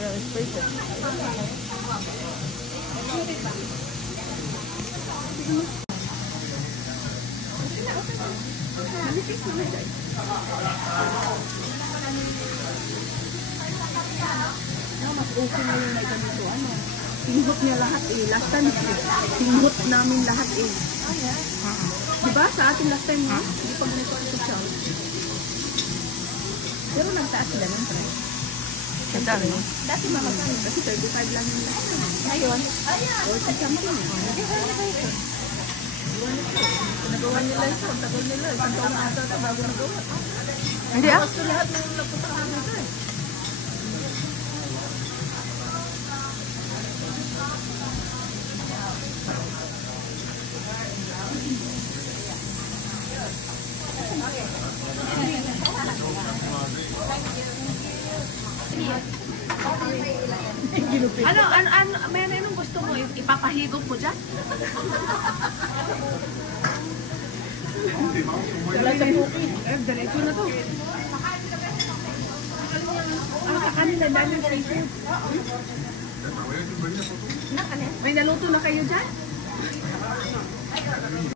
Walang espresso. Mas okay na yung may ganito. Tinghot niya lahat eh. Last time, tinghot namin lahat eh. Oh, yeah? Diba? Sa atin last time, hindi pa ganito ito siya. Pero nagtaas sila ng price. Ganda, no? Dati mamagkano. Kasi 35 lang yung lahat. Ngayon, 40 something. Nagawa nila ito. Tagal nila. Isang taon na ata bago nagawa. Hindi ah? Basta lahat ng napunta ka dito eh. May anong gusto mo? Ipapahigop mo dyan? Wala sa cookie. Diretso na to. Sa kanila dahil ng seafood. May naluto na kayo dyan?